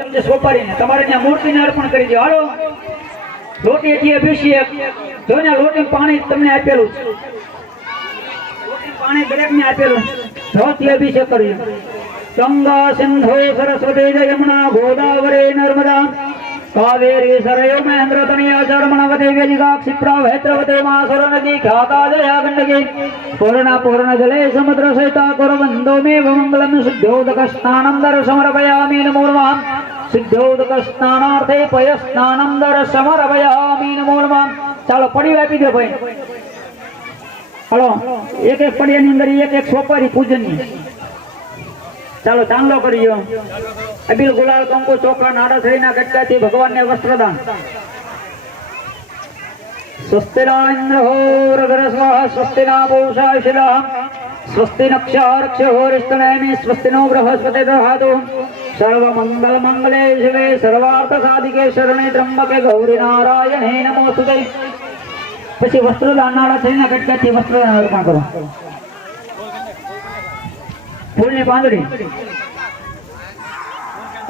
તમને સોપારીને તમારે ત્યાં મૂર્તિને અર્પણ કરી દો. હાલો લોટી થી અભિષેક જોને લોટી પાણી તમને આપેલું છે. લોટી પાણી દરેક ને આપેલું ધોથી અભિષેક કરી ગંગા સિંધુ સરસ્વતી યમુના ગોદાવરી નર્મદા कावेरी सरयो महेंद्र तनया चरमणवते वेलिका क्षिप्रा भैत्रवते मासुर नदी ख्याता जया गंडकी पूर्ण जले समुद्र सहिता कुरवंदो मे मंगलम सिद्धोदक स्नानं दर्शमर्पयामि नमो नमः सिद्धोदक स्नानार्थे पय स्नानं दर्शमर्पयामि नमो नमः. ચાલો પડી આપી દે ભાઈ. હાલો એક એક પડિયાની અંદર એક એક સોપારી પૂજનની. ચાલો ચાંદલો કરીયો. અબીલ ગુલાલ કંકુ ચોખા નાડા થઈના ગટકાથી ભગવાનને વસ્ત્રદાન. સ્વસ્તિ નો ઇન્દ્રહોરગર સ્વાહા સ્વસ્તિ ના પૂષા શિલા સ્વસ્તિ નક્ષારક્ષહોરિષ્ટનેમિ સ્વસ્તિ નો બૃહસ્પતિ દધાતુ સર્વ મંગલ મંગલે શિવે સર્વાર્થ સાધિકે શરણે ત્રંબકે ગૌરી નારાયણે નમોસ્તુતે. પછી વસ્ત્રદાન નાડા થઈના ગટકાથી વસ્ત્રદાન અર્પણ કરો. ફૂલની પાંદડી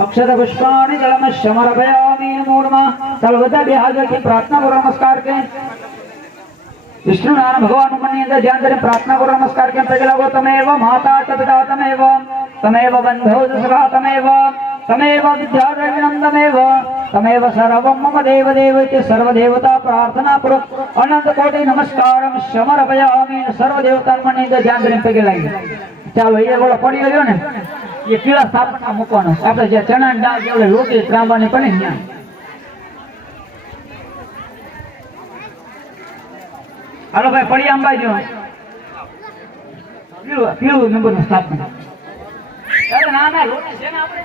अक्षत पुष्पाणि जलम समर्पयामि नमो नमः. चल બધા બે હાથ જોડી પ્રાર્થના કરો નમસ્કાર કે વિષ્ણુ નારાયણ ભગવાન મનની અંદર ધ્યાન કરીને પ્રાર્થના કરો નમસ્કાર કે પહેલા ગો તમેવ માતા પિતા તમેવ બંધો સખા તમેવ વિદ્યાધર્મિણં તમેવ સર્વં મમ દેવ દેવ ઇતિ સર્વ દેવતા પ્રાર્થના કરો અનંત કોટી નમસ્કારમ સમર્પયામિ. સર્વ દેવતા મનની અંદર ધ્યાન કરીને પગે લાગી. ચાલો એ બોલો પડી ગયો ને ये पीला स्थापना मुकવાનો આપણે જે ચણા દાળ જેવડે રોટલી ત્રાંબાની પડે ત્યાં. હાલો ભાઈ પડી આંબા જો પીળું નંબરનું સ્થાપના. અરે ના ના રોટલી છે ને આપણે